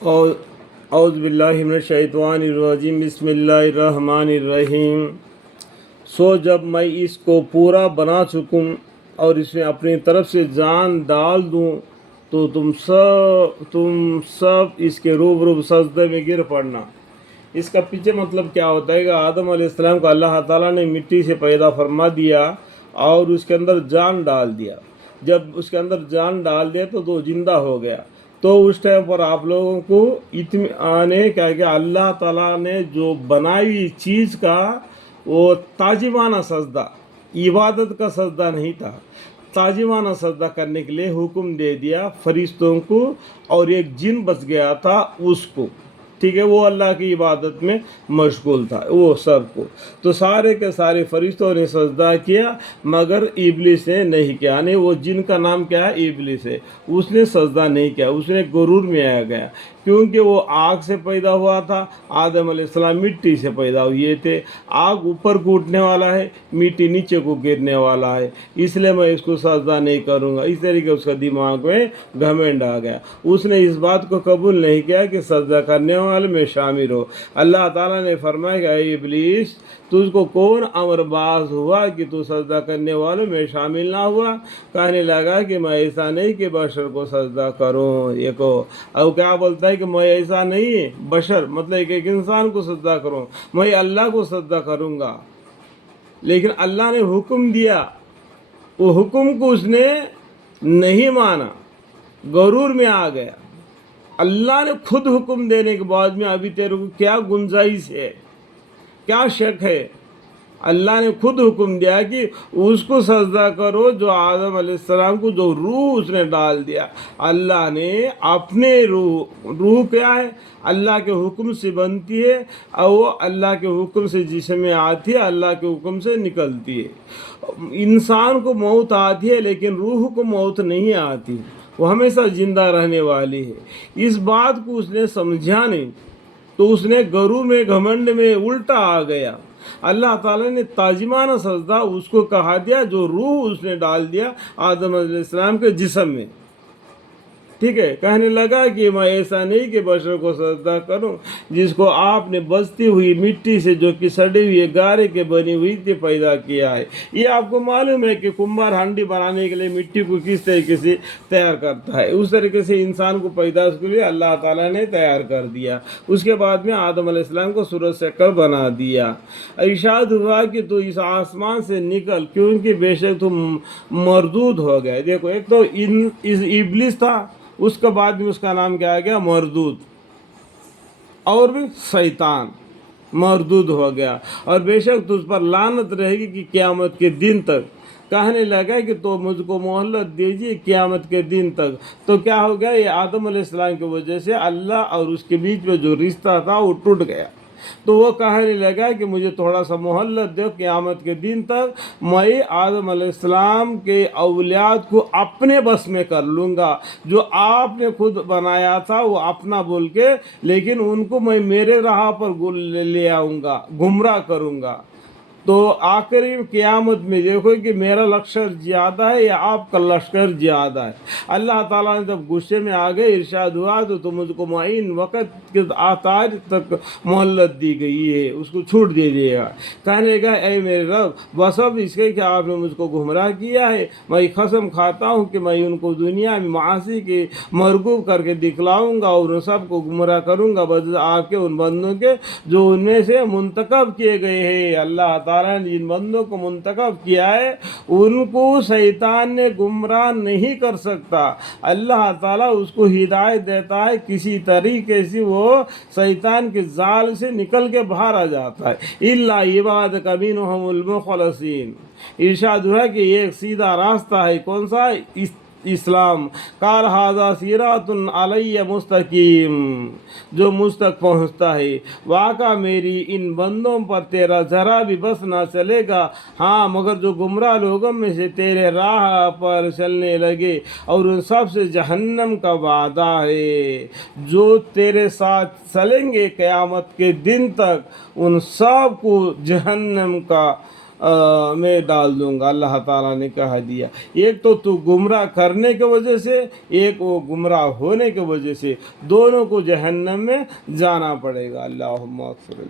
اور اعوذ باللہ من الشیطان الرجیم بسم اللہ الرحمن الرحیم۔ سو جب میں اس کو پورا بنا چکوں اور اس میں اپنی طرف سے جان ڈال دوں تو تم سب اس کے روبرو سجدے میں گر پڑنا۔ اس کا پیچھے مطلب کیا ہوتا ہے کہ آدم علیہ السلام کو اللہ تعالیٰ نے مٹی سے پیدا فرما دیا اور اس کے اندر جان ڈال دیا۔ جب اس کے اندر جان ڈال دیا تو وہ زندہ ہو گیا۔ تو اس ٹائم پر آپ لوگوں کو اطمینان ہے کہ اللہ تعالیٰ نے جو بنائی چیز کا وہ تعظیمانہ سجدہ، عبادت کا سجدہ نہیں تھا، تعظیمانہ سجدہ کرنے کے لیے حکم دے دیا فرشتوں کو، اور ایک جن بچ گیا تھا اس کو، ٹھیک ہے، وہ اللہ کی عبادت میں مشغول تھا وہ سب کو۔ تو سارے کے سارے فرشتوں نے سجدہ کیا مگر ابلیس نے نہیں کیا، یعنی وہ جن کا نام کیا ہے ابلیس ہے، اس نے سجدہ نہیں کیا، اس نے غرور میں آ گیا، کیونکہ وہ آگ سے پیدا ہوا تھا، آدم علیہ السلام مٹی سے پیدا ہوئے تھے۔ آگ اوپر کو اٹھنے والا ہے، مٹی نیچے کو گرنے والا ہے، اس لیے میں اس کو سجدہ نہیں کروں گا۔ اس طریقے اس کا دماغ میں گھمنڈ آ گیا، اس نے اس بات کو قبول نہیں کیا کہ سجدہ کرنے والے میں شامل ہو۔ اللہ تعالیٰ نے فرمایا کہ اے ابلیس، تجھ کو کون امر باز ہوا کہ تو سجدہ کرنے والوں میں شامل نہ ہوا؟ کہنے لگا کہ میں ایسا نہیں کہ بشر کو سجدہ کروں، یہ کو اب کیا بولتا ہے کہ میں ایسا نہیں بشر مطلب کہ ایک انسان کو سجدہ کروں، میں اللہ کو سجدہ کروں گا۔ لیکن اللہ نے حکم دیا، وہ حکم کو اس نے نہیں مانا، غرور میں آ گیا۔ اللہ نے خود حکم دینے کے بعد میں ابھی تیرے کو کیا گنجائش ہے، کیا شک ہے؟ اللہ نے خود حکم دیا کہ اس کو سجدہ کرو جو آدم علیہ السلام کو جو روح اس نے ڈال دیا۔ اللہ نے اپنے روح کیا ہے، اللہ کے حکم سے بنتی ہے، اور وہ اللہ کے حکم سے جسم میں آتی ہے، اللہ کے حکم سے نکلتی ہے۔ انسان کو موت آتی ہے لیکن روح کو موت نہیں آتی، وہ ہمیشہ زندہ رہنے والی ہے۔ اس بات کو اس نے سمجھا نہیں، تو اس نے غرور میں گھمنڈ میں الٹا آ گیا۔ اللہ تعالیٰ نے تعظیمانہ سجدہ اس کو کہا دیا جو روح اس نے ڈال دیا آدم علیہ السلام کے جسم میں، ٹھیک ہے۔ کہنے لگا کہ میں ایسا نہیں کہ بشر کو سجدہ کروں جس کو آپ نے بچتی ہوئی مٹی سے جو کہ سڑی ہوئی گارے کے بنی ہوئی تھی پیدا کیا ہے۔ یہ آپ کو معلوم ہے کہ کمبار ہانڈی بنانے کے لیے مٹی کو کس طریقے سے تیار کرتا ہے، اس طریقے سے انسان کو پیدائش کے لیے اللہ تعالیٰ نے تیار کر دیا۔ اس کے بعد میں آدم علیہ السلام کو صورت شکل بنا دیا۔ ارشاد ہوا کہ تو اس آسمان سے نکل کیونکہ بے شک تم مردود ہو گئے۔ دیکھو، ایک تو ابلیس تھا، اس کے بعد میں اس کا نام کیا گیا، مردود، اور بھی شیطان مردود ہو گیا، اور بے شک تجھ پر لعنت رہے گی کہ قیامت کے دن تک۔ کہنے لگا کہ تو مجھ کو مہلت دیجیے قیامت کے دن تک۔ تو کیا ہو گیا، یہ آدم علیہ السلام کی وجہ سے اللہ اور اس کے بیچ میں جو رشتہ تھا وہ ٹوٹ گیا۔ تو وہ کہنے لگا کہ مجھے تھوڑا سا مہلت دو، قیامت کے دن تک میں آدم علیہ السلام کے اولاد کو اپنے بس میں کر لوں گا، جو آپ نے خود بنایا تھا وہ اپنا بول کے، لیکن ان کو میں میرے راہ پر لے آؤں گا، گمراہ کروں گا۔ تو آخری قیامت میں دیکھو کہ میرا لشکر زیادہ ہے یا آپ کا لشکر زیادہ ہے۔ اللہ تعالیٰ نے جب غصے میں آ گئے، ارشاد ہوا تو مجھ کو معین وقت کے آتار تک مہلت دی گئی ہے، اس کو چھوٹ دے دیا۔ کہنے لگا اے میرے رب، بس اب اس کے کہ آپ نے مجھ کو گمراہ کیا ہے، میں قسم کھاتا ہوں کہ میں ان کو دنیا میں معاصی کے مرغوب کر کے دکھلاؤں گا اور ان سب کو گمراہ کروں گا بجز آپ کے ان بندوں کے جو ان میں سے منتخب کیے گئے ہیں۔ اللہ تعالیٰ نے جن بندوں کو منتخب کیا ہے ان کو شیطان نے گمراہ نہیں کر سکتا۔ اللہ تعالیٰ اس کو ہدایت دیتا ہے، کسی طریقے سے وہ شیطان کے جال سے نکل کے باہر آ جاتا ہے۔ الا عبادک منہم المخلصین۔ ارشاد ہوا کہ یہ ایک سیدھا راستہ ہے، کون سا؟ اسلام۔ قال ھذا صراط علی مستقیم، جو مجھ تک پہنچتا ہے۔ واقع میری ان بندوں پر تیرا ذرا بھی بس نہ چلے گا، ہاں مگر جو گمراہ لوگوں میں سے تیرے راہ پر چلنے لگے، اور ان سب سے جہنم کا وعدہ ہے۔ جو تیرے ساتھ چلیں گے قیامت کے دن تک، ان سب کو جہنم کا میں ڈال دوں گا، اللہ تعالیٰ نے کہہ دیا۔ ایک تو گمراہ کرنے کی وجہ سے، ایک وہ گمراہ ہونے کی وجہ سے، دونوں کو جہنم میں جانا پڑے گا۔ اللہم اغفر